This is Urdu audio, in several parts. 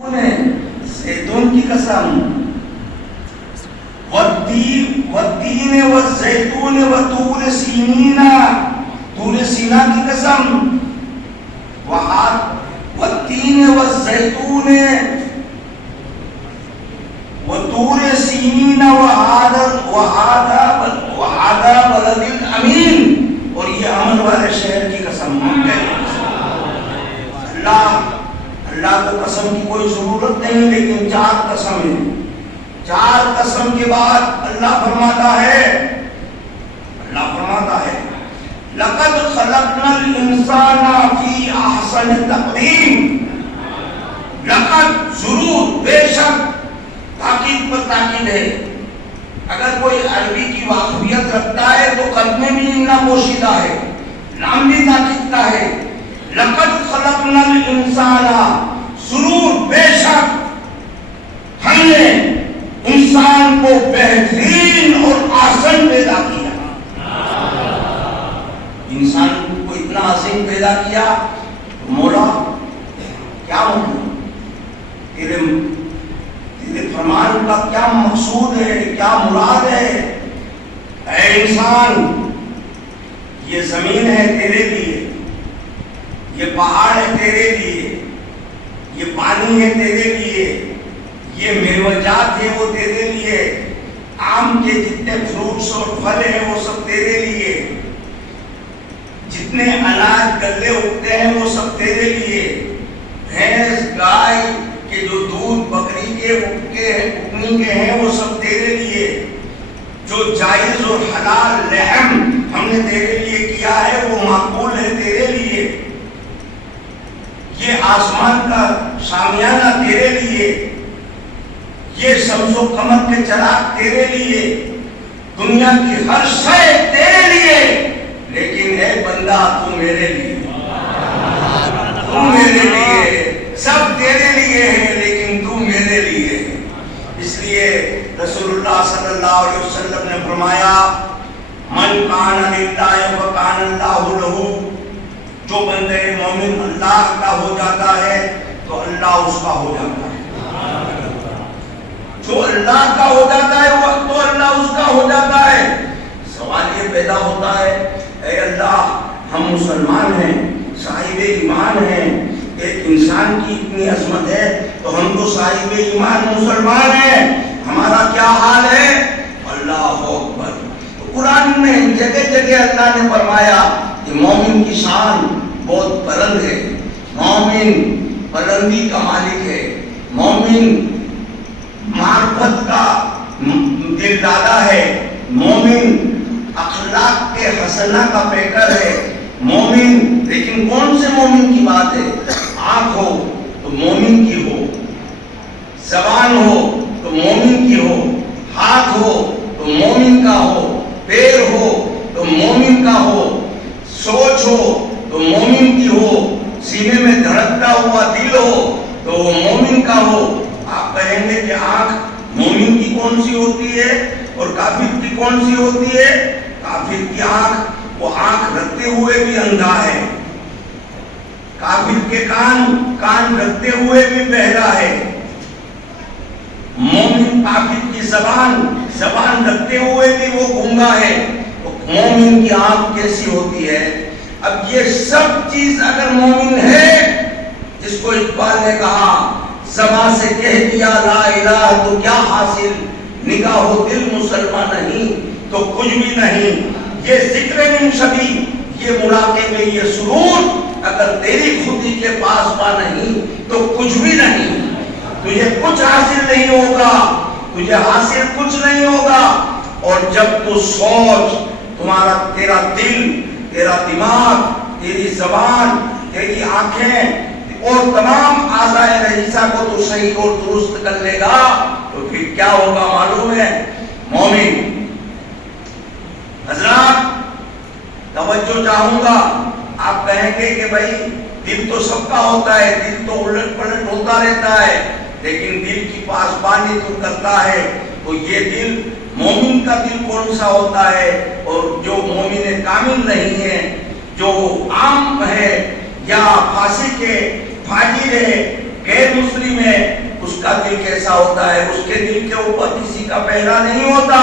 زیتون کی قسم، والتین والزیتون وطور سینین، طور سینا کی قسم، والتین والزیتون وطور سینین وہذا بلد الامین، اور یہ امن والے شہر کی قسم۔ اللہ کو قسم کی کوئی ضرورت نہیں، لیکن چار قسم ہے۔ چار قسم کے بعد اللہ فرماتا ہے لَقَدْ خَلَقْنَا الْإِنسَانَ فِي أَحْسَنِ تَقْوِيمٍ، لقد ضرور بے شک، تاکید پر تاکید ہے۔ اگر کوئی عربی کی واقفیت رکھتا ہے تو قد میں بھی اننا پوشیدہ ہے، نام بھی تاکید کا ہے۔ لقد خلقنا الانسان، ضرور بے شک ہم نے انسان کو بہترین اور آسن پیدا کیا۔ انسان کو اتنا آسن پیدا کیا تو مولا کیا مطلب، تیرے فرمان کا کیا مقصود ہے، کیا مراد ہے؟ اے انسان، یہ زمین ہے تیرے لیے، یہ پہاڑ ہے تیرے لیے، یہ پانی ہے تیرے لیے، یہ میوجات ہے وہ تیرے لیے، آم کے جتنے فروٹس اور پھل ہیں وہ سب تیرے لیے، جتنے اناج گلے اگتے ہیں وہ سب تیرے لیے، بھینس گائے کے جو دودھ بکری کے اگنی کے ہیں وہ سب تیرے لیے، جو جائز اور حلال لحم ہم نے تیرے لیے کیا ہے وہ معقول ہے تیرے لیے، یہ آسمان کا شامیانہ تیرے لیے، یہ شمس و قمر کے چراغ تیرے لیے، دنیا کی ہر شے تیرے لیے، لیکن اے بندہ تو میرے لیے، تو میرے لیے، سب تیرے لیے ہے لیکن تو میرے لیے۔ اس لیے رسول اللہ صلی اللہ علیہ وسلم نے فرمایا من کان للہ وکان اللہ لہ، جو بندے مومن اللہ کا ہو جاتا ہے تو اللہ اس کا ہو جاتا ہے، جو اللہ کا ہو جاتا ہے تو اللہ اس کا ہو جاتا ہے۔ سوال یہ پیدا ہوتا ہے، اے اللہ ہم مسلمان ہیں، صاحب ایمان ہیں، ایک انسان کی اتنی عظمت ہے تو ہم تو صاحب ایمان مسلمان ہیں، ہمارا کیا حال ہے؟ اللہ اکبر۔ تو قرآن میں جگہ جگہ اللہ نے فرمایا کہ مومن کی شان بہت بلند ہے، مومن بلندی کا مالک ہے، مومن معرفت کا دل دادا ہے، مومن اخلاق کے حسنہ کا پیکر ہے، مومن۔ لیکن کون سے مومن کی بات ہے؟ آنکھ ہو تو مومن کی ہو، زبان ہو تو مومن کی ہو، ہاتھ ہو تو مومن کا ہو، پیر ہو تو مومن کا ہو، سوچ ہو تو مومن کی ہو، سینے میں دھڑکتا ہوا دل ہو تو وہ مومن کا ہو۔ آپ کہیں گے کہ آنکھ مومن کی کون سی ہوتی ہے اور کافر کی کون سی ہوتی ہے؟ کافر کی آنکھ، وہ آنکھ رکھتے ہوئے بھی اندھا ہے، کافر کے کان رکھتے ہوئے بھی بہرا ہے، مومن کافر کی زبان رکھتے ہوئے بھی وہ گونگا ہے، مومن کی آنکھ کیسی ہوتی ہے؟ اب یہ سب چیز اگر مومن ہے، جس کو اقبال نے کہا زبان سے کہہ دیا لا الہ تو کیا حاصل، نگاہ و دل مسلمان نہیں تو کچھ بھی نہیں، یہ ذکر من شبی، یہ مراقبے، یہ سرور اگر تیری خودی کے پاس پا نہیں تو کچھ بھی نہیں، تجھے کچھ حاصل نہیں ہوگا، تجھے حاصل کچھ نہیں ہوگا۔ اور جب تو سوچ، تیرا دل، تیرا دماغ، تیری زبان، تیری آنکھیں اور تمام اعضائے رئیسہ کو تو صحیح اور درست کر لے گا تو پھر کیا ہوگا معلوم ہے؟ مومن۔ حضرات توجہ چاہوں گا، آپ کہیں گے کہ بھائی دل تو سب کا ہوتا ہے، دل تو الٹ پلٹ ہوتا رہتا ہے، لیکن دل کی پاسبانی تو کرتا ہے، تو یہ دل مومن کا دل کون سا ہوتا ہے؟ اور جو مومن کامل نہیں ہے، جو عام ہے یا فاسق ہے، فاجر ہے، غیر مسلم ہے، کا دل کیسا ہوتا ہے؟ اس کے دل کے اوپر کسی کا پہرا نہیں ہوتا.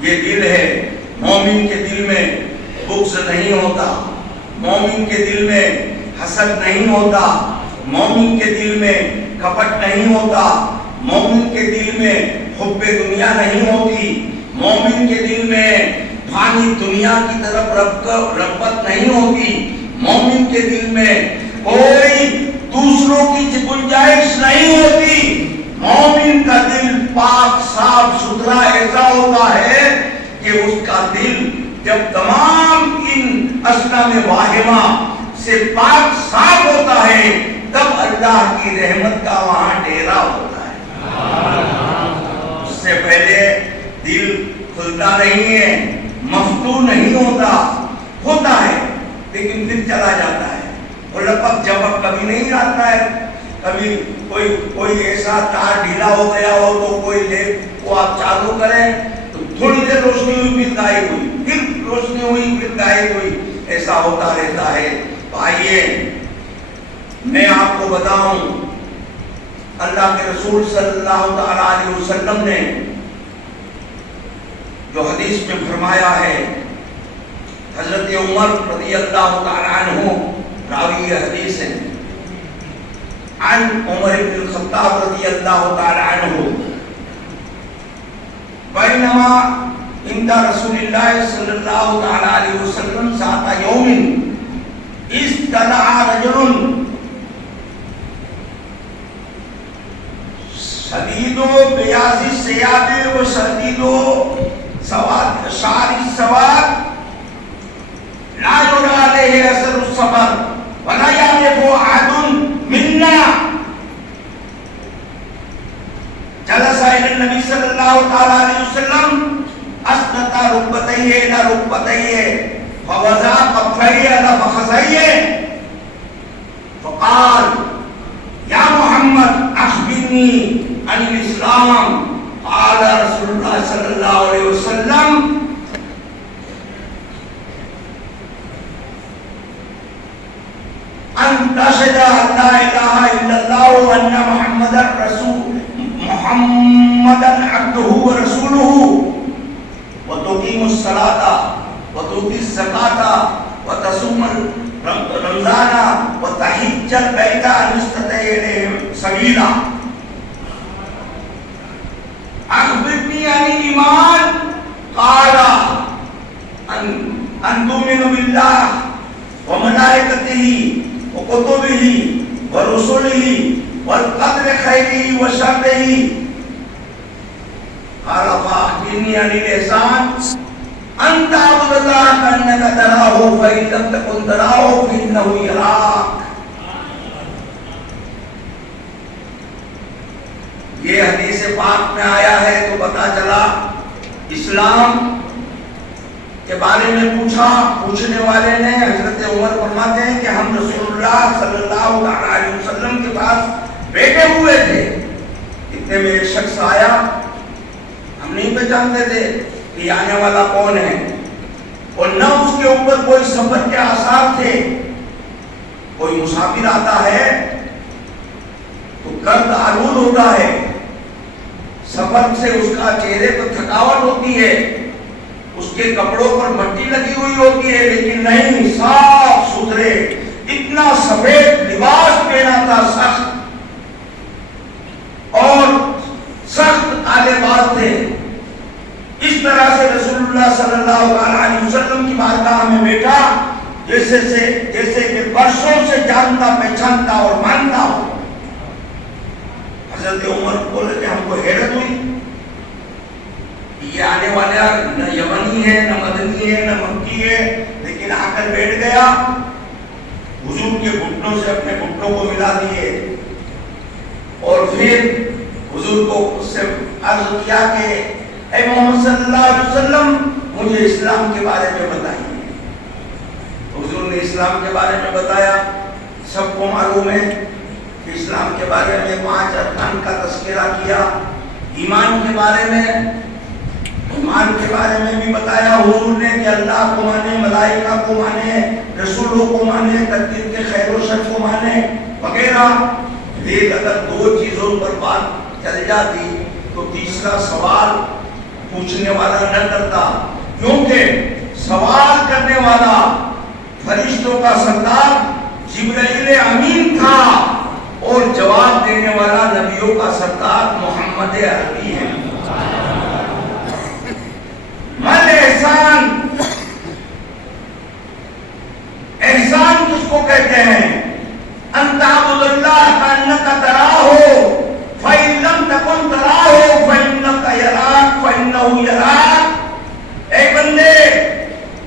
یہ دل ہے. مومن کے دل میں بغض نہیں ہوتا، مومن کے دل میں حسد نہیں ہوتا، مومن کے دل میں کپٹ نہیں ہوتا، مومن کے دل میں حب دنیا نہیں ہوتی، مومن کے دل میں فانی دنیا کی طرف رغبت نہیں ہوتی، مومن کے دل میں کوئی دوسروں کی گنجائش نہیں ہوتی. مومن کا دل پاک صاف ستھرا ایسا ہوتا ہے کہ اس کا دل جب تمام ان اصنام واہمہ سے پاک صاف ہوتا ہے تب اللہ کی رحمت کا وہاں ڈیرا ہوتا ہے. اس سے پہلے دل کھلتا نہیں ہے، مفتون نہیں ہوتا ہے لیکن پھر چلا جاتا ہے. اور لپک جپک کبھی نہیں آتا ہے. کبھی کوئی ایسا تار ڈھیلا ہو گیا ہو تو کوئی لیپ کو آپ چالو کریں تو تھوڑی دیر روشنی ہوئی پھر غائب ہوئی، پھر روشنی ہوئی پھر غائب ہوئی، ایسا ہوتا رہتا ہے. تو آئیے میں آپ کو بتاؤں اللہ کے رسول صلی اللہ تعالی علیہ وسلم نے جو حدیث میں فرمایا ہے. حضرت عمر رضی اللہ تعالی عنہ راوی حدیث ہے. عن عمر بن الخطاب رضی اللہ تعالی عنہ بینما عند رسول اللہ صلی اللہ تعالی علیہ وسلم ذات یوم استدعا رجل شدید بیاض الثياب وشدید سواد شعر السواد لا يرى عليه اثر الصبر ولا يعرف احد منا. جلس الى النبي صلى الله تعالى عليه وسلم اسند ركبتيه الى ركبتيه فوضع كفيه على فخذيه فقال يا محمد اخبرني عن الاسلام. قال رسول الله صلى الله عليه وسلم ان تشهد ان لا اله الا الله وان محمدا عبده ورسوله وتقيم الصلاة وتؤتي الزكاة وتصوم رمضان وتحج البيت ان استطعت اليه سبيلا. اخبرني عن الايمان. قال ان تؤمن بالله وملائكته وكتبه ورسله والقدر خيره وشره. قال فأخبرني عن الإحسان. أن تعبد الله كأنك تراه فإن لم تكن تراه فإنه يراك. یہ حدیث پاک میں آیا ہے تو پتا چلا اسلام کے بارے میں پوچھنے والے نے حضرت عمر فرماتے ہیں کہ ہم رسول اللہ صلی اللہ علیہ وسلم کے پاس بیٹھے ہوئے تھے. اتنے میں ایک شخص آیا، ہم نہیں پہچانتے تھے کہ یہ آنے والا کون ہے اور نہ اس کے اوپر کوئی سفر کے آثار تھے. کوئی مسافر آتا ہے تو گرد آلود ہوتا ہے، سفر سے اس کا چہرے پر تھکاوٹ ہوتی ہے، اس کے کپڑوں پر مٹی لگی ہوئی ہوتی ہے، لیکن نہیں، صاف ستھرے، اتنا سفید لباس پہنا تھا، سخت اور سخت کالے بال تھے. اس طرح سے رسول اللہ صلی اللہ علیہ وسلم کی بارگاہ میں بیٹھا جیسے کہ برسوں سے جانتا پہچانتا اور مانتا ہو. حضرت عمر بولے کہ ہم کو حیرت ہوئی، یہ آنے والا نہ یمنی ہے نہ مدنی ہے نہ مکی ہے، لیکن آ کر بیٹھ گیا. حضور کے گھٹنوں سے اپنے گھٹنوں کو ملا دیے اور پھر حضور کو اس سے عرض کیا کہ اے محمد صلی اللہ علیہ وسلم مجھے اسلام کے بارے میں بتائیے. حضور نے اسلام کے بارے میں بتایا. سب کو معلوم ہے کہ اسلام کے بارے میں 5 ارکان کا تذکرہ کیا. ایمان کے بارے میں بھی بتایا حضور نے کہ اللہ کو مانے، ملائکہ کو مانے، رسولوں کو مانے، تقدیر کے خیر و شر کو مانے وغیرہ. پھر اگر 2 چیزوں پر بات چل جاتی تو تیسرا سوال پوچھنے والا نہ کرتا، کیونکہ سوال کرنے والا فرشتوں کا سردار جبرائیل امین تھا اور جواب دینے والا نبیوں کا سردار محمد عربی ہے۔ مل احسان، احسان کس کو کہتے ہیں؟ ان تعبد اللہ کانک تراہ فإن لم تكن تراہ فإنک یراک فإنہ یراک۔ اے بندے،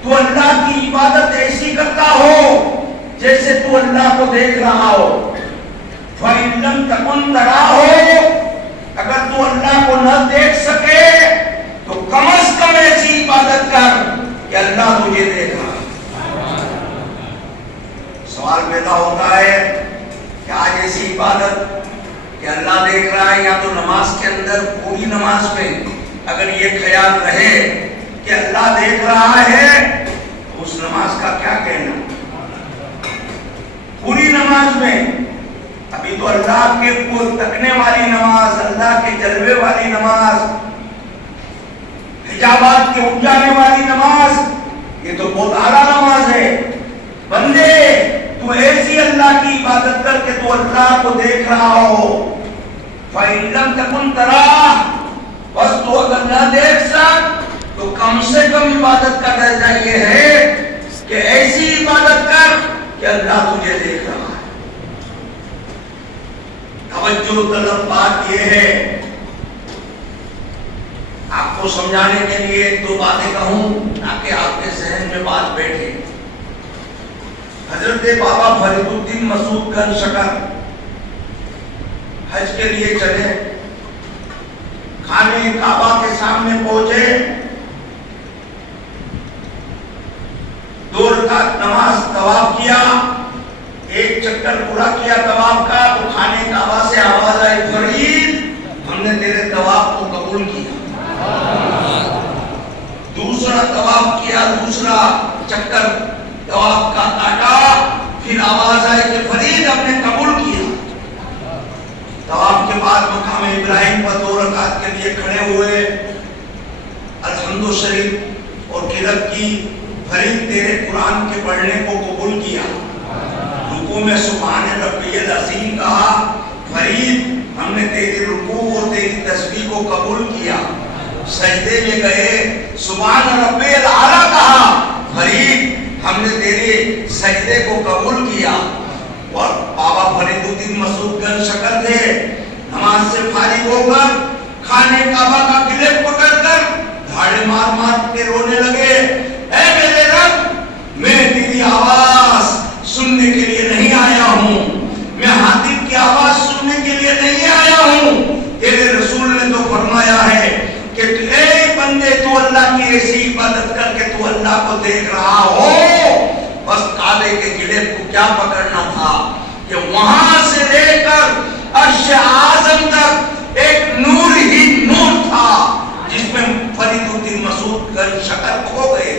تو اللہ کی عبادت ایسی کرتا ہو جیسے تو اللہ کو دیکھ رہا ہو۔ فإن لم تكن تراہ، اگر تو اللہ کو نہ دیکھ سکے تو کم از کم ایسی عبادت کر کہ اللہ تجھے دیکھ رہا ہے۔ سوال پیدا ہوتا ہے کہ آج ایسی عبادت کہ اللہ دیکھ رہا ہے، یا تو نماز کے اندر پوری نماز میں اگر یہ خیال رہے کہ اللہ دیکھ رہا ہے تو اس نماز کا کیا کہنا؟ پوری نماز میں ابھی تو اللہ کے پر تکنے والی نماز، اللہ کے جلوے والی نماز، حجابات کے اٹھ جانے والی نماز، یہ تو بہت اعلیٰ نماز ہے۔ بندے، تو ایسی اللہ کی عبادت کر کے تو اللہ کو دیکھ رہا ہو۔ فَإِن لَمْ تَكُنْ تَرَاهُ، بس تو اگر نہ دیکھ سک تو کم سے کم عبادت کا درجہ یہ ہے کہ ایسی عبادت کر کہ اللہ تجھے دیکھ رہا ہے۔ توجہ طلب بات یہ ہے، آپ کو سمجھانے کے لیے دو باتیں کہوں تاکہ آپ کے ذہن میں بات بیٹھے۔ حضرت بابا فرید الدین مسعود گنج شکر حج کے لیے چلے، خانے کعبہ کے سامنے پہنچے، 2 رکعت نماز طواف کیا، 1 چکر پورا کیا طواف کا، تو خانے کعبہ سے آواز آئی، فرید ہم نے تیرے طواف کو قبول کیا۔ دوسرا طواف کیا، دوسرا چکر طواف کا کاٹا، پھر آواز آئی کہ فرید ہم نے قبول کیا۔ طواف کے بعد مقام ابراہیم پر 2 رکعت کے لیے کھڑے ہوئے، الحمد شریف اور قرأت کی، فرید تیرے قرآن کے پڑھنے کو قبول کیا۔ رکوع میں سبحان ربی العظیم کہا، فرید ہم نے تیری رکوع اور تیری تسبیح کو قبول کیا۔ سجدے میں گئے، سبحان ربی الاعلیٰ کہا، فرید ہم نے تیرے سجدے کو قبول کیا۔ اور بابا فرید الدین مسعود گنج شکر تھے، نماز سے فارغ ہو کر خانے کعبہ کا گلیف پکڑ کر دھاڑے مار مار کے رونے لگے، اے میرے رب، میں تیری آواز سننے کے لیے نہیں آیا ہوں، میں حاتم کی آواز سننے کے لیے نہیں آیا ہوں، تیرے رسول نے تو فرمایا ہے کہ اے بندے تو اللہ کی ایسی عبادت کر کے تو اللہ کو دیکھ رہا ہو۔ بس کعبے کے گلیف کو کیا پکڑنا تھا کہ وہاں سے لے کر عرش اعظم تک ایک نور ہی نور تھا جس میں فرید الدین مسعود گنج شکر کھو گئے۔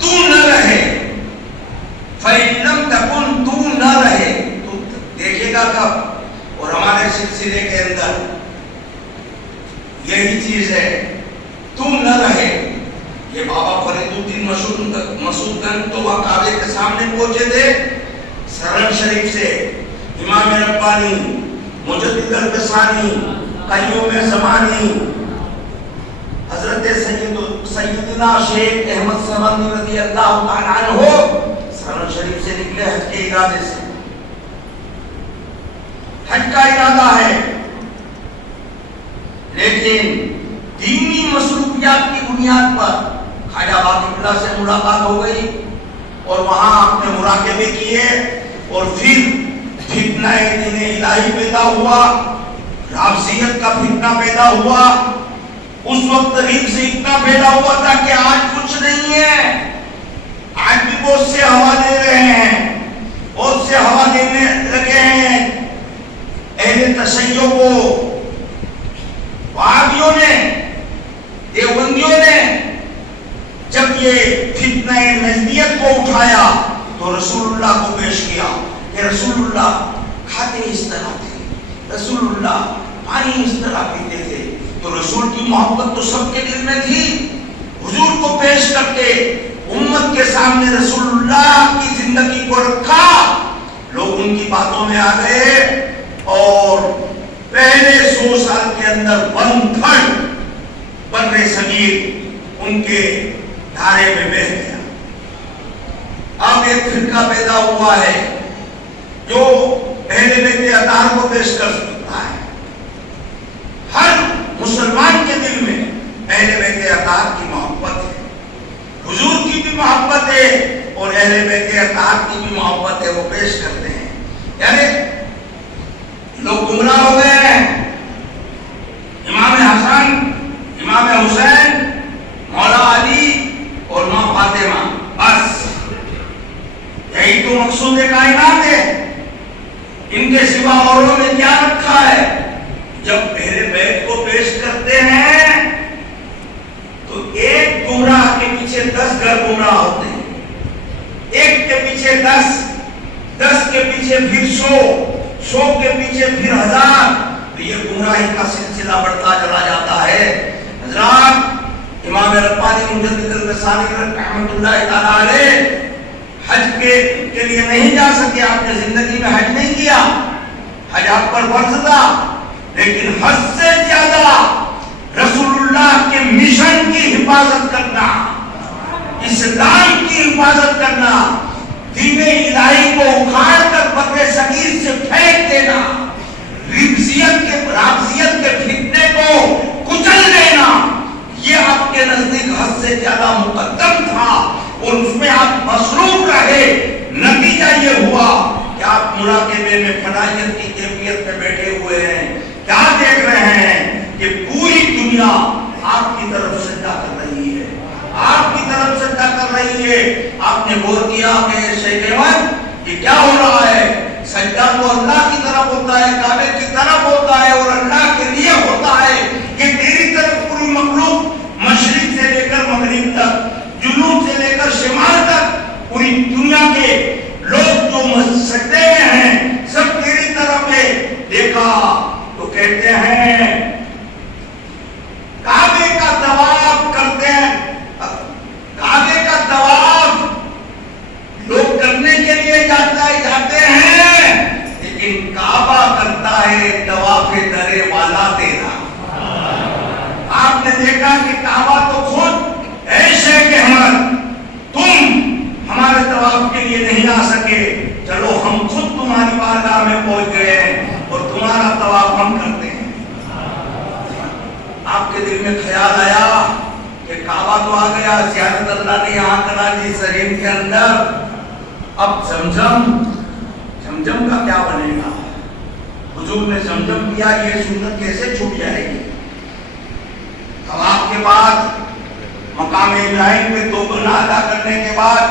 تو نہ رہے، فَإِن لَمْ تَكُنْ، تو نہ رہے، تو دیکھے گا کب؟ اور ہمارے سلسلے کے اندر یہی چیز ہے، تو نہ رہے۔ یہ بابا فرید الدین مسعود گنج تو وہاں کعبے کے سامنے پہنچے تھے، سرن شریف سے امام ربانی، مجدد البسانی، قیوم زمانی، حضرت سیدنا شیخ احمد سمندی رضی اللہ تعالیٰ عنہ سرن شریف سے نکلے حج کے ارادے سے۔ حج کا ارادہ ہے، لیکن دینی مصروفیات کی بنیاد پر خواجہ باقی اللہ سے ملاقات ہو گئی اور وہاں آپ نے مراقبے کیے، اور پھر فتنہ دین الہی پیدا ہوا، رافضیت کا فتنہ پیدا ہوا۔ اس وقت قریب سے اتنا پیدا ہوا تھا کہ آج کچھ نہیں ہے، آج بھی بہت سے ہوا دے رہے ہیں، بہت سے ہوا دینے لگے ہیں اہل تشیع کو، وہابیوں نے، دیوبندیوں نے۔ جب یہ فتنہ نزدیت کو اٹھایا تو رسول اللہ کو پیش کیا کہ رسول اللہ کھاتے اس طرح تھے، رسول اللہ پانی اس طرح پیتے تھے، تو رسول کی محبت تو سب کے دل میں تھی۔ حضور کو پیش کر کے امت کے سامنے رسول اللہ کی زندگی کو رکھا، لوگ ان کی باتوں میں آ گئے اور پہلے 100 سال کے اندر 1/3 بر صغیر ان کے دھارے میں بہہ گیا۔ اب ایک فرقہ پیدا ہوا ہے جو اہل بیت اطہار کو پیش کر سکتا ہے۔ ہر مسلمان کے دل میں اہل بیت اطہار کی محبت ہے، حضور کی بھی محبت ہے اور اہل بیت اطہار کی بھی محبت ہے، وہ پیش کرتے ہیں۔ یعنی لوگ گمراہ ہو گئے ہیں، امام حسن، امام حسین، مولا علی اور ماں فاطمہ، بس یہی تو مقصود کائنات ہے۔ ان کے سوا اوروں نے کیا رکھا ہے؟ جب اہل بیت کو پیش کرتے ہیں تو ایک گمراہ کے پیچھے 10 گھر گمراہ ہوتے ہیں، ایک کے پیچھے 10، 10 کے پیچھے پھر 100، 100 کے پیچھے پھر 1000، یہ گمراہی کا سلسلہ بڑھتا چلا جاتا ہے۔ حضرات، امام ربانی مجدد الرسانی رحمۃ اللہ تعالی علیہ حج کے لیے نہیں جا سکے، آپ نے زندگی میں حج نہیں کیا، حج آپ پر فرض تھا، لیکن حج سے زیادہ رسول اللہ کے مشن کی حفاظت کرنا، اسلام کی حفاظت کرنا، دین الہی کو اکھاڑ کر بر صغیر سے پھینک دینا، رافضیت کے فتنے کو کچل دینا، یہ آپ کے نزدیک حد سے زیادہ مقدم تھا اور اس میں آپ مصروف رہے۔ نتیجہ یہ ہوا کہ آپ مراقبے میں فنائیت کی کیفیت میں بیٹھے ہوئے ہیں، کیا دیکھ رہے ہیں کہ پوری دنیا آپ کی طرف سجدہ کر رہی ہے، آپ کی طرف سجدہ کر رہی ہے۔ آپ نے غور کیا کہ شیخ احمد یہ کیا ہو رہا ہے؟ سجدہ تو اللہ کی طرف ہوتا ہے، کعبے کی طرف ہوتا ہے اور اللہ کے لیے ہوتا ہے کہ تیری طرف پوری مخلوق مشرق سے لے کر مغرب تک، جنوب سے لے کر شمال تک، پوری دنیا کے لوگ جو سجدے میں ہیں سب تیری طرف ہے۔ دیکھا تو کہتے ہیں کعبے کا طواف کرتے ہیں، کعبے کا طواف لوگ کرنے کے لیے جاتے ہیں، لیکن کعبہ کرتا ہے طواف درے والا تیرا۔ آپ نے دیکھا کہ کعبہ تو خود ایسے کہ تم ہمارے طواف کے لیے نہیں آ سکے، چلو ہم خود تمہاری بارگاہ میں پہنچ گئے ہیں اور تمہارا طواف ہم کرتے ہیں۔ آپ کے دل میں خیال آیا کہ کعبہ تو آ گیا، زیارت اللہ نے یہاں کرا دی سرین کے اندر، اب زمزم کا کیا بنے گا؟ حضور نے زمزم کیا، یہ سنت کیسے چھوٹ جائے گی؟ طواف کے بعد مقام ابراہیم پہ 2 گنا ادا کرنے کے بعد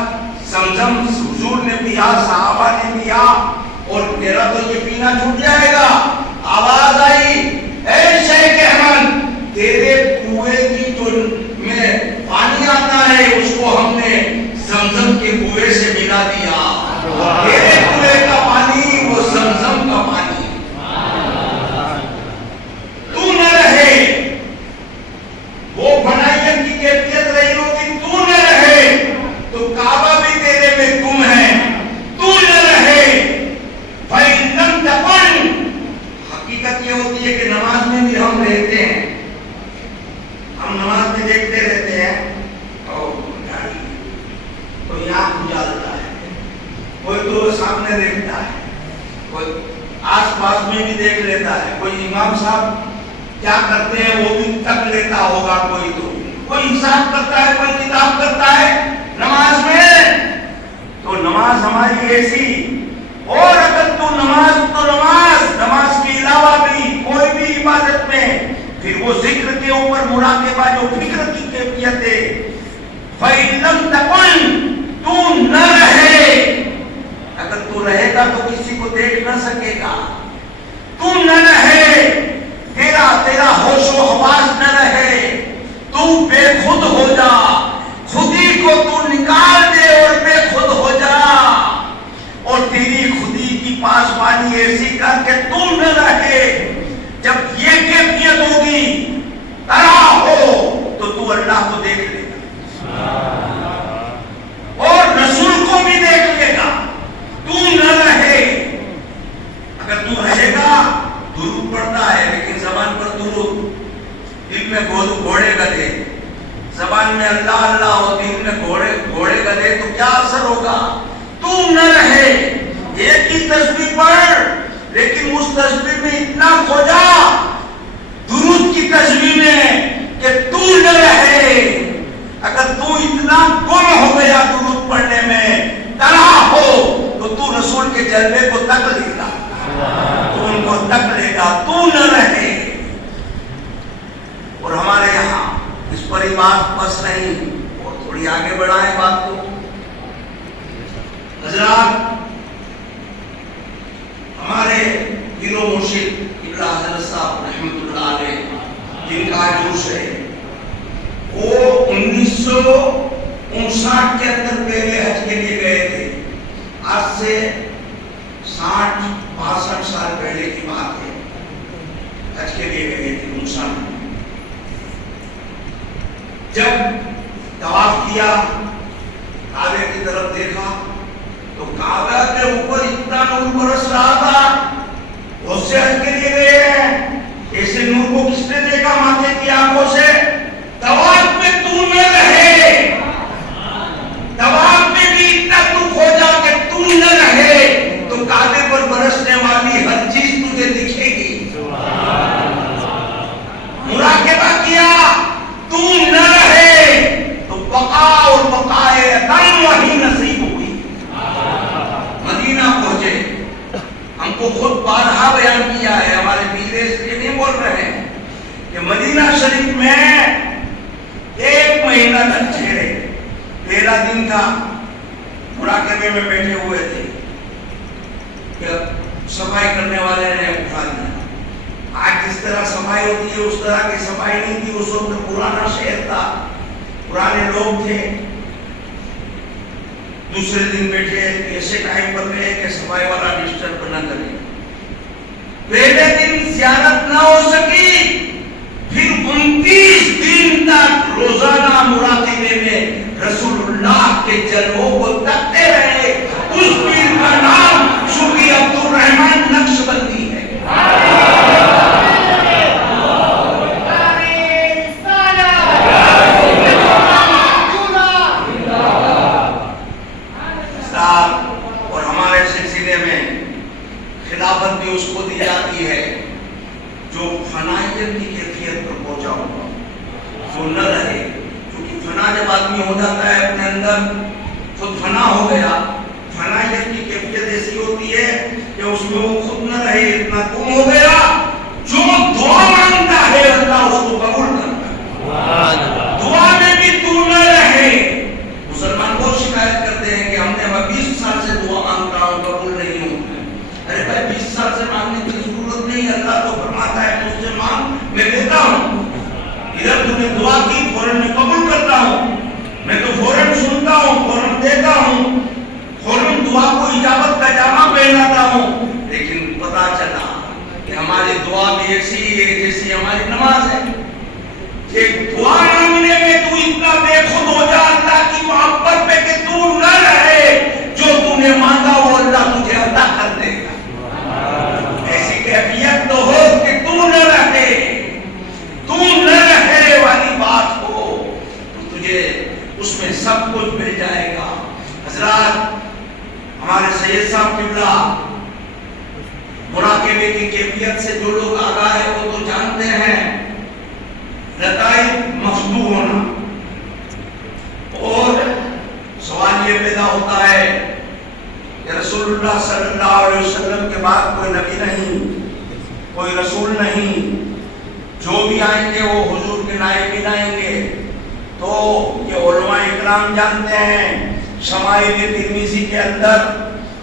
زمزم حضور نے پیا، صحابہ نے پیا، اور میرا تو یہ پینا چھوٹ جائے گا۔ آواز آئی، اے شیخ احمد، تیرے کنویں کی جو میں پانی آتا ہے اس کو ہم نے زمزم کے کنویں سے ملا دیا، تیرے کنویں کا پانی وہ زمزم کا پانی، تو نہ رہے وہ فنائیت کی کیفیت رہی ہوگی، تو نہ رہے تو کعبہ بھی تیرے میں گم ہے، تو نہ رہے فَإِن لَمْ تَكُنْ۔ حقیقت یہ ہوتی ہے کہ نماز میں بھی ہم رہتے ہیں، ہم نماز میں دیکھتے رہتے ہیں، کوئی آنکھ اجالتا ہے، کوئی تو سامنے دیکھتا ہے، کوئی آس پاس میں بھی دیکھ لیتا ہے، کوئی امام صاحب کیا کرتے ہیں وہ بھی تک لیتا ہوگا، کوئی حساب کرتا ہے، کوئی کتاب کرتا ہے نماز میں۔ تو نماز ہماری ایسی، اور اگر تو نماز کے علاوہ بھی کوئی بھی عبادت میں پھر وہ ذکر کے اوپر مراقبہ جو فکر کی کیفیت ہے، فَإِن لَمْ تَكُنْ، تو نہ رہے، اگر تو رہے گا تو کسی کو دیکھ نہ سکے گا، تو نہ رہے، تیرا ہوش و حواس نہ رہے، تو بے خود ہو جا، خودی کو تو نکال دے اور بے خود ہو جا، اور تیری خودی کی پاسبانی ایسی کر کے تم نہ رہے. جب یہ کیفیت ہوگی تنہا ہو تو اللہ کو دیکھ لے گا اور رسول کو بھی دیکھ لے گا. تو نہ رہے. اگر تو رہے گا درود پڑھتا ہے لیکن زبان پر درود، دل میں گھوڑے گدھے، زبان میں اللہ اللہ ہو، دل میں گھوڑے گدھے، تو کیا اثر ہوگا؟ تو نہ رہے. ایک ہی تسبیح پڑھ لیکن اس تسبیح میں اتنا کھو جا درود کی تسبیح میں کہ تو نہ رہے. اگر تو اتنا گم ہو گیا درود پڑھنے میں، تنہا ہو، تو رسول کے جلوے کو تک لے گا، تو ان کو تک لے گا. تو نہ رہے. اور ہمارے یہاں اس پر ہی بات بس نہیں، اور تھوڑی آگے بڑھائیں بات کو. حضرات، ہمارے پیر و مرشد قبلہ حضرت صاحب رحمۃ اللہ علیہ جن کا جوش ہے، وہ 1959 کے اندر پہلے حج کے لیے گئے تھے. آج سے 60-62 سال پہلے کی بات ہے. حج کے لیے گئے تھے 59. جب طواف کیا، کعبے کی طرف دیکھا تو کعبہ کے اوپر اتنا نور برس رہا تھا. بہت سے حج کے لیے گئے ہیں، ایسے نور کو کس نے دیکھا ماتھے کی آنکھوں سے؟ طواف میں تو نہ رہے. طواف میں بھی اتنا تو کھو جا کہ تو نہ رہے تو کعبے پر برسنے والی ہر چیز تجھے دکھے گی. مراقبہ کیا، تو نہ رہے تو بقا اور بقائے اتم وہی نصیب ہوئی. مدینہ پہنچے. ہم کو خود بارہا بیان کیا ہے، ہمارے پیرے اس لیے نہیں بول رہے ہیں کہ مدینہ شریف میں 1 مہینہ تک ٹھہرے. پہلا دن تھا، مراقبے میں بیٹھے ہوئے تھے کہ صفائی کرنے والے نے اٹھا دیا. آج جس طرح صفائی ہوتی ہے اس طرح کی صفائی نہیں تھی. اس وقت پرانا شہر تھا، پرانے لوگ تھے. دوسرے دن بیٹھے ایسے ٹائم پر گئے کہ صفائی والا ڈسٹرب نہ کرے. پہلے دن زیارت نہ ہو سکی، پھر 29 دن تک روزانہ مراقبے میں رسول اللہ کے جلووں کو تکتے رہے. اس پیر کا نام صوفی عبد الرحمن نقشبندی ہے. اور ہمارے سلسلے میں خلافت بھی اس کو دی جاتی ہے جو فنائیت کی کیفیت پر پہنچا ہوگا، جو نہ رہے. کیونکہ فنا جب آدمی ہو جاتا ہے اپنے اندر خود فنا ہو گیا. فنائیت کی کیفیت ایسی ہوتی ہے کہ اس میں وہ خود نہ رہے، اتنا گم ہو گیا. جو دعا مانگتا ہے اللہ اس کو قبول کرتا ہے. دعا میں بھی تو نہ رہے. مسلمان بہت شکایت کرتے ہیں کہ ہم نے 20 سال سے دعا مانگتا ہوں قبول نہیں ہوتا. ارے بھائی 20 سال سے مانگنے کی ضرورت نہیں. اللہ تو فرماتا ہے مجھ سے مانگ میں دیتا ہوں. ادھر تم نے دعا کی فوراً میں قبول کرتا ہوں. میں تو فوراً سنتا ہوں، فوراً دیتا ہوں، فوراً دعا کو اجابت کا جامع پہناتا ہوں. لیکن پتا چلا کہ ہماری دعا بھی ایسی ہے جیسی ہماری نماز ہے. دعا مانگنے میں تو اتنا بے خود ہو جا اللہ کی محبت پہ کہ تو نہ رہے. جو تو نے مانگا وہ اللہ تجھے عطا کر دے گا. ایسی کیفیت تو ہو کہ تو نہ رہے. تو نہ رہے والی بات ہو تو تجھے اس میں سب کچھ مل جائے گا. حضرات، ہمارے سید صاحب قبلہ مراقبے کی کیفیت سے جو لوگ آگاہ ہیں وہ تو جانتے ہیں. نتائج مفتوح ہونا. اور سوال یہ پیدا ہوتا ہے کہ رسول اللہ صلی اللہ علیہ وسلم کے بعد کوئی نبی نہیں، کوئی رسول نہیں. جو بھی آئیں گے وہ حضور کے نائب آئیں گے. تو یہ علماء اکرام جانتے ہیں. شمائل ترمذی کے اندر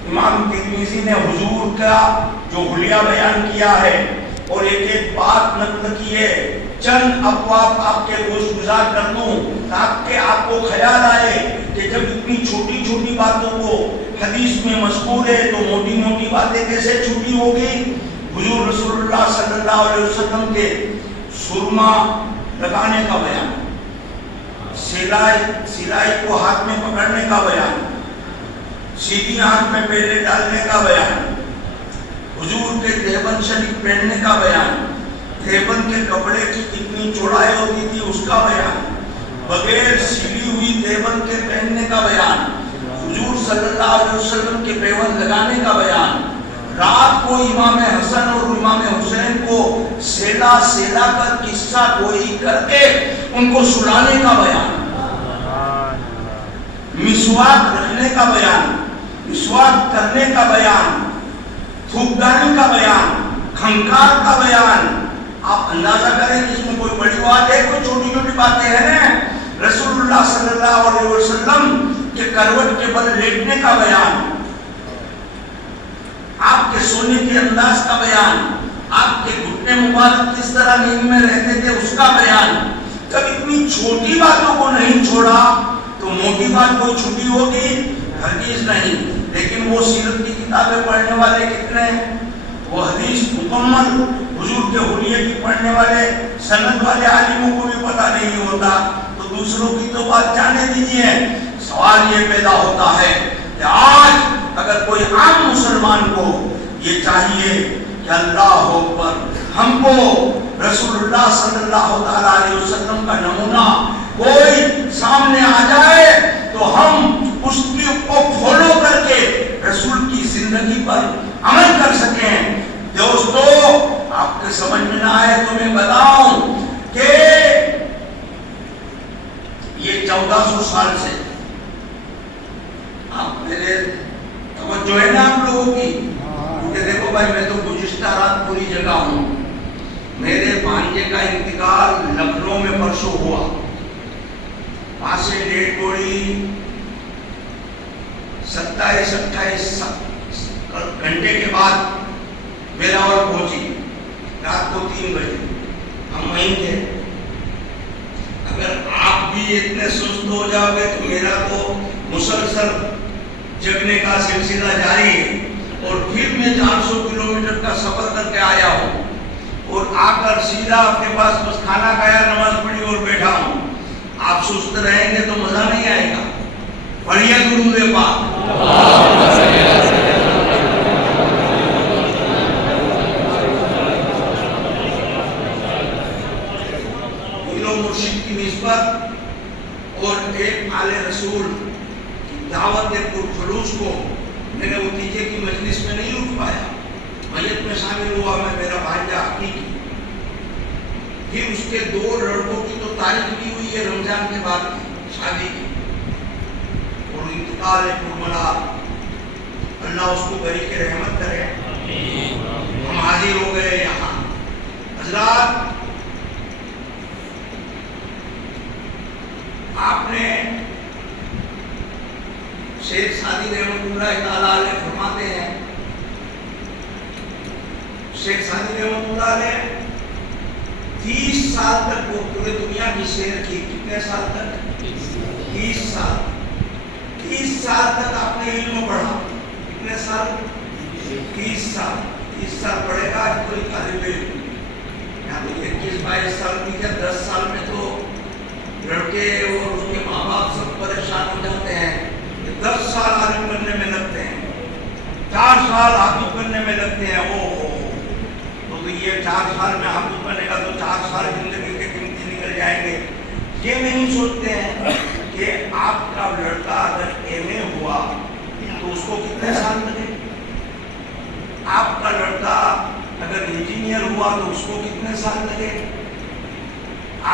امام ترمذی نے حضور کا جو حلیہ بیان کیا ہے اور ایک ایک بات نقل کی ہے. چند ابواب آپ کے گوش گزار کر دوں تاکہ آپ کو خیال آئے. کہ جب اتنی چھوٹی چھوٹی باتوں کو حدیث میں مذکور ہے تو موٹی موٹی باتیں کیسے چھوٹی ہوگی؟ حضور رسول اللہ صلی اللہ علیہ وسلم کے سرما لگانے کا بیان، سلائی کو ہاتھ میں پکڑنے کا بیان، سیدھی ہاتھ میں پیلے ڈالنے کا بیان، حضور کے دیوبند شریف پہننے کا بیان، دیوبند کے کپڑے کی کتنی چوڑائی ہوتی تھی اس کا بیان، بغیر سلی ہوئی دیوبند کے پہننے کا بیان، حضور صلی اللہ علیہ وسلم کے پیوند لگانے کا بیان، رات کو امام حسن اور امام حسین کو سیلا سیلا کر قصہ گوئی کر کے ان کو سلانے کا بیان، مسواک رکھنے کا بیان، مسواک کرنے کا بیان، تھوکدانی کا بیان، کھنکار کا بیان۔ آپ اندازہ کریں کہ اس میں کوئی بڑی بات ہے، کوئی چھوٹی چھوٹی باتیں ہیں نا۔ رسول اللہ صلی اللہ علیہ وسلم کے کروٹ کے بل لیٹنے کا بیان، آپ کے سونے کے انداز کا بیان، آپ کے گھٹنے مبارک کس طرح نیند میں رہتے تھے اس کا بیان۔ جب اتنی چھوٹی باتوں کو نہیں چھوڑا تو موٹی بات کوئی چھوٹی ہوگی؟ ہرگز نہیں۔ لیکن وہ سیرت کی کتابیں پڑھنے والے کتنے ہیں؟ وہ حدیث مکمل حضور کے حلیے کی پڑھنے والے سند والے عالموں کو بھی پتہ نہیں ہوتا، تو دوسروں کی تو بات جانے دیجئے۔ سوال یہ پیدا ہوتا ہے کہ آج اگر کوئی عام مسلمان کو یہ چاہیے کہ اللہ اکبر، ہم کو رسول اللہ صلی اللہ علیہ وسلم کا نمونہ کوئی سامنے آ جائے تو ہم اس کی کو فالو کر کے رسول کی زندگی پر عمل کر سکیں۔ دوستو، آپ کے سمجھ میں نہ آئے تو میں بتاؤں کہ یہ 1400 سال سے آپ میرے توجہ ہے نا آپ لوگوں کی، کیونکہ دیکھو بھائی میں تو گزشتہ رات پوری جگہ ہوں۔ میرے بھانجے کا انتقال لکھنؤ میں پرسوں ہوا، وہاں سے ڈیڈ باڈی 27-28 گھنٹے کے بعد ویلاور پہنچی، رات کو 3 بجے ہم وہیں تھے۔ اگر آپ بھی اتنے سست ہو جاؤ گے تو میرا تو مسلسل جگنے کا سلسلہ جاری ہے، اور پھر میں 400 کلومیٹر کا سفر کر کے آیا ہوں، اور آ کر سیدھا اپنے پاس بس کھانا کھایا، نماز پڑھی اور بیٹھا ہوں۔ آپ سست رہیں گے تو مزہ نہیں آئے گا۔ پڑھیے درود پاک۔ مرشد کی نسبت اور ایک آل رسول کی دعوت پرخلوص کو میں نے نتیجے کی مجلس میں نہیں رک پایا، میت میں شامل ہوا میں، میرا بھانجا حقیقی، پھر اس کے 2 لڑکوں کی تو تاریخ بھی ہوئی ہے رمضان کے بعد کی شادی کی، اور انتقال پرملا، اللہ اس کو بری کے رحمت کرے۔ ہم حاضر ہو گئے یہاں۔ حضرات، آپ نے شیخ سعدی رحمۃ اللہ تعالیٰ علیہ فرماتے ہیں، شیخ سعدی رحمۃ اللہ علیہ 30 سال تک وہ پورے دنیا کی سیر کی۔ کتنے سال تک؟ 30 سال۔ 30 سال تک آپ نے علم پڑھا۔ کتنے سال؟ 30 سال۔ 30 سال پڑھے گا آج کوئی طالب علم، یا تو 21-22 سال کی، کیا 10 سال میں تو لڑکے اور اس کے ماں باپ سب پریشان ہو جاتے ہیں۔ 10 سال عالم بننے میں لگتے ہیں، 4 سال حافظ بننے میں لگتے ہیں۔ تو یہ 4 سال میں حافظ بنے گا تو 4 سال زندگی کے قیمتی نکل جائیں گے۔ یہ نہیں سوچتے ہیں کہ آپ کا لڑکا اگر ایم اے ہوا تو اس کو کتنے سال لگے، آپ کا لڑکا اگر انجینئر ہوا تو اس کو کتنے سال لگے،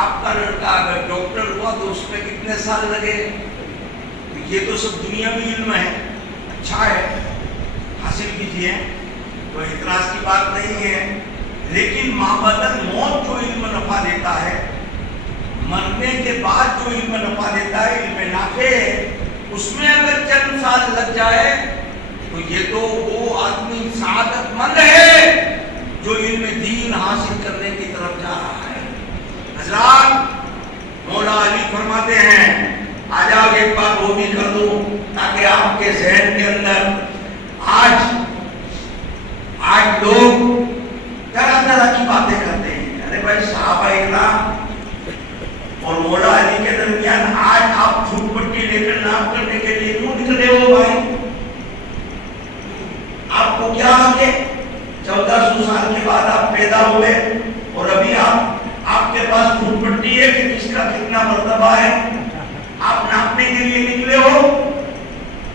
آپ کا لڑکا اگر ڈاکٹر ہوا تو اس میں کتنے سال لگے۔ یہ تو سب دنیاوی علم ہے، اچھا ہے، حاصل کیجیے، کوئی اعتراض کی بات نہیں ہے، لیکن مابعد الموت جو علم نفع دیتا ہے، مرنے کے بعد جو علم نفع دیتا ہے، علم نافع ہے، اس میں اگر چند سال لگ جائے تو یہ تو وہ آدمی سعادت مند ہے جو علم دین حاصل کرنے کی طرف جا رہا ہے۔ حضرات، مولا علی فرماتے ہیں، آ جاؤ ایک بار وہ بھی آپ کو کیا آگے 1400 سال کے بعد آپ پیدا ہوئے اور ابھی آپ کے پاس دھول پٹی ہے کہ کس کا کتنا مرتبہ ہے؟ آپ ناپنے کے لیے نکلے ہو؟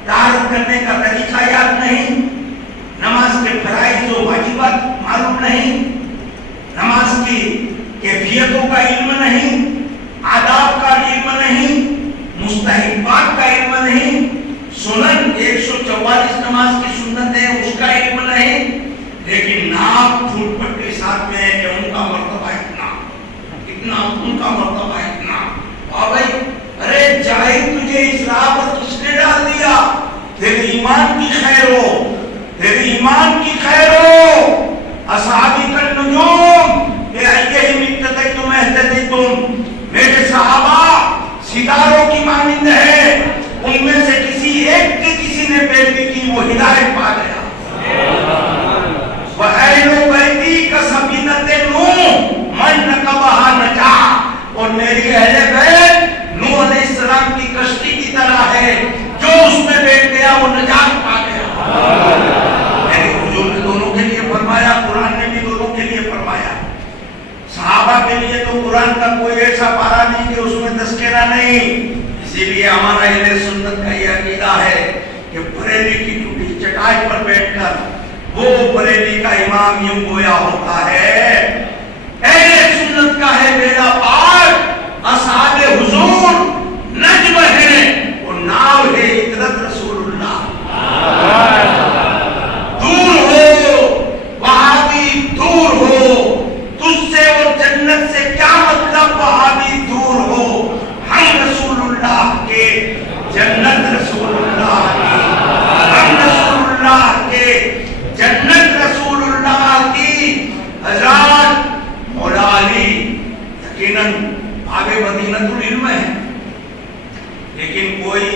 طہارت کرنے کا طریقہ یاد نہیں، نماز کے فرائض و واجبات معلوم نہیں، نماز کی کیفیتوں کا علم نہیں، آداب کا علم نہیں، مستحبات کا علم نہیں، سنن 144 نماز کی سنت ہے اس کا علم نہیں، لیکن ناپ دھول پٹی ساتھ میں ہے کہ ان کا مرتبہ اتنا، ان کا مرتبہ اتنا۔ بھائی ارے چاہے تجھے اس راہ پر کس نے ڈال دیا؟ تیرے ایمان کی خیر ہو، تیرے ایمان کی خیر ہو۔ اصحابی النجوم بأيهم اقتديتم اهتديتم، میرے صحابہ ستاروں کی مانند ہے، ان میں سے کسی ایک کی کسی نے پیروی کی وہ ہدایت پا گیا۔ وَأَهْلُ بَيْتِي كَسَفِينَةِ نُوحٍ مَنْ رَكَبَهَا نَجَا، اور میری اہل بیت نوح علیہ السلام کی کشتی کی طرح ہے، جو اس میں بیٹھ گیا وہ نجات پا گیا۔ میرے حضور نے دونوں کے لیے فرمایا، قرآن نے بھی دونوں کے لیے فرمایا۔ صحابہ کے لیے تو قرآن کا کوئی ایسا پارا نہیں کہ اس میں تذکرہ نہیں، اسی لیے ہمارا اہل سنت کا یہ عقیدہ ہے کہ بریلی کی ٹوٹی چٹائی پر بیٹھ کر وہ بریلی کا امام یوں گویا ہوتا ہے، اہل سنت کا ہے بیڑا پار، اصحاب حضور نجم ہے اور ناو ہے اطرت رسول اللہ۔ دور ہو وہابی، دور ہو، تجھ سے اور جنت سے کیا مطلب وہابی دور ہو، ہم رسول اللہ کے، جنت رسول اللہ کی، ہم رسول اللہ کے، جنت رسول اللہ کی۔ حضرات مولا علی یقیناً آگے مدینۃ العلم ہے، لیکن کوئی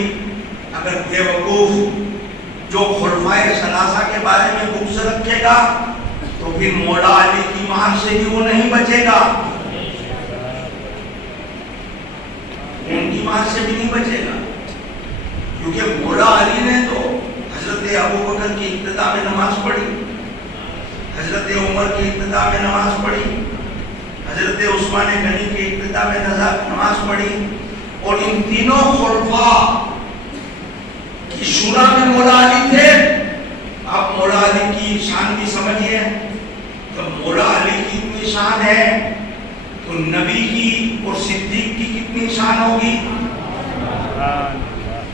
اگر بے وقوف جو خلفائے ثلاثہ کے بارے میں بغض رکھے گا تو پھر مولا علی کی مار سے بھی وہ نہیں بچے گا، ان کی مار سے بھی نہیں بچے گا، کیونکہ مولا علی نے تو حضرت ابوبکر کی ابتدا میں نماز پڑھی، حضرت عمر کی ابتدا میں نماز پڑھی، حضرت عثمان غنی کی ابتدا میں نماز پڑھی، اور ان تینوں خلفاء کی شورا میں مولا علی تھے۔ آپ مولا علی کی شان بھی سمجھئے، جب مولا علی کی اتنی شان ہے تو نبی کی اور صدیق کی کتنی شان ہوگی؟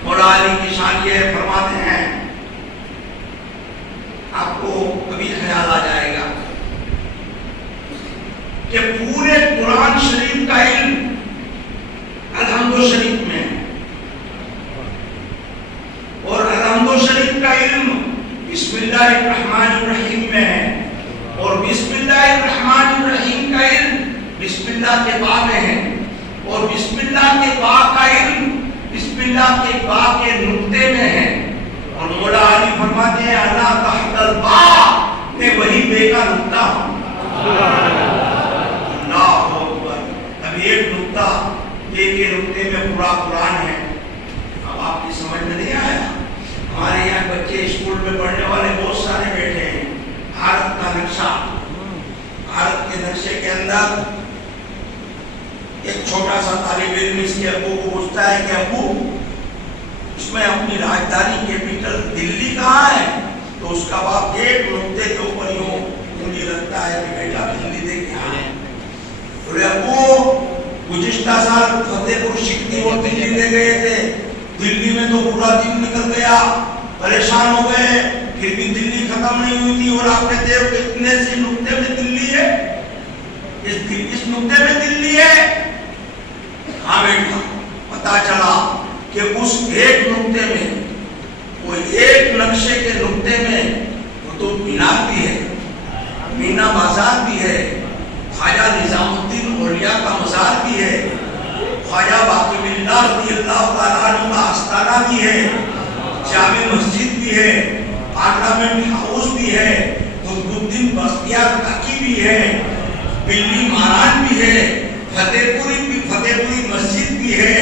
مولا علی کی شان یہ فرماتے ہیں، آپ کو کبھی خیال آ جائے گا کہ پورے قرآن شریف کا علم الحمد شریف میں اور الحمد شریف کا علم بسم اللہ الرحمن الرحیم میں ہے، اور بسم اللہ الرحمن الرحیم کا علم بسم اللہ کے با میں ہے، اور بسم اللہ کے با کا علم بسم اللہ کے با کے نقطے میں ہے، اور مولا علی فرماتے ہیں اللہ تحت البا، میں وہی بے کا نقطہ ہوں۔ اللہ اکبر، اب ایک نقطہ بے کے نقطے میں پورا قرآن ہے۔ اب آپ کی سمجھ میں نہیں آیا؟ ہمارے یہاں بچے اسکول میں پڑھنے والے بہت سارے بیٹھے ہیں، بھارت کا نقشہ، بھارت کے نقشے کے اندر ایک چھوٹا سا طالب علم اس کے ابو کو پوچھتا ہے کہ ابو اس میں اپنی راجدھانی کیپٹل دلی کہاں ہے؟ تو اس کا باپ ایک نقطے کے اوپر یوں انگلی رکھتا ہے کہ بیٹا دلی دیکھ کے آئے۔ بولے ابو گزشتہ سال فتح پور سکھتی وہ دلی لے گئے تھے، دلی میں تو پورا دن نکل گیا، پریشان ہو گئے، پھر بھی دلی ختم نہیں ہوئی تھی، اور آپ کہتے ہو کہ اتنے سے نقطے میں دلی ہے، اس نقطے میں دلی ہے؟ ہاں بیٹا، پتا چلا کہ اس ایک نقطے میں، وہ ایک نقشے کے نقطے میں وہ تو مینار بھی ہے، مینا بازار بھی ہے، خواجہ نظام الدین اولیاء کا مزار بھی ہے، خواجہ باقی باللہ رضی اللہ تعالیٰ عنہ کا آستانہ بھی ہے، جامع مسجد بھی ہے، پارلیمنٹ ہاؤس بھی ہے، قطب الدین بختیار کاکی بھی ہے، بلی ماران بھی ہے، فتح پوری مسجد بھی ہے،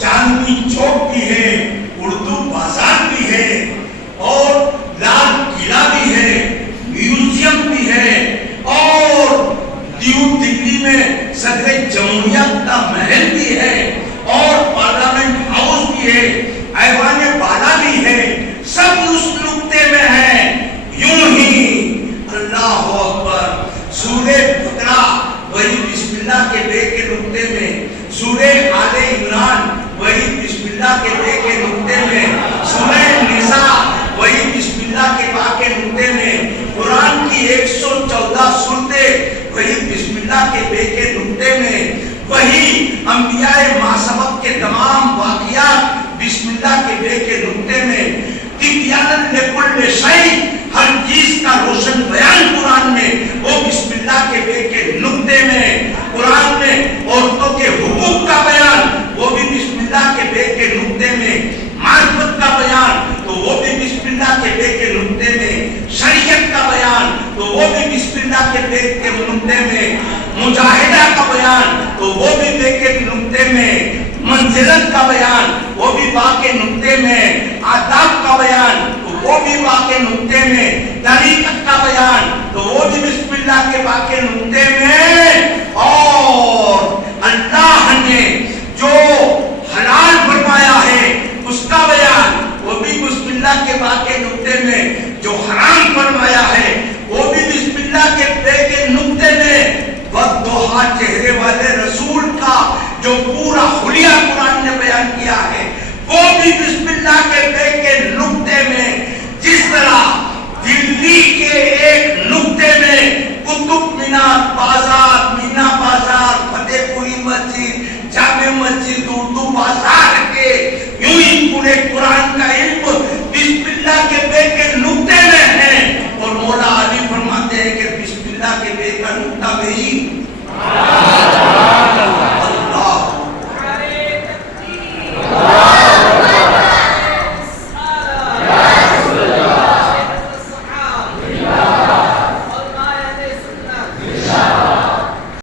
چاندنی چوک بھی ہے، اردو بازار بھی ہے، اور لال قلعہ بھی ہے، مجاہدہ کا بیان تو وہ بھی بے کے نقطے میں، منزلت کا بیان وہ بھی با کے نقطے میں، آداب کا بیان تو وہ بھی با کے نقطے میں، طریقت کا بیان تو وہ بھی بسم اللہ کے با کے نقطے میں، اور اللہ نے جو حلال فرمایا ہے اس کا بیان وہ بھی بسم اللہ کے با کے نقطے میں، جو حرام فرمایا ہے وہ بھی بسم اللہ کے بے کے نقطے میں، والضحیٰ چہرے والے رسول کا جو پورا حلیہ قرآن نے بیان کیا ہے وہ بھی بسم اللہ کے بے کے نقطے میں، جس طرح دلی کے ایک نقطے میں قطب مینار بازار، مینا بازار، فتح پوری مسجد، جامع مسجد، اردو بازار کے یوں ہی پورے قرآن کا علم بسم اللہ کے بے کے نقطے میں ہے، اور مولا علی فرماتے ہیں کہ بسم اللہ کے بے کا نقطہ وہی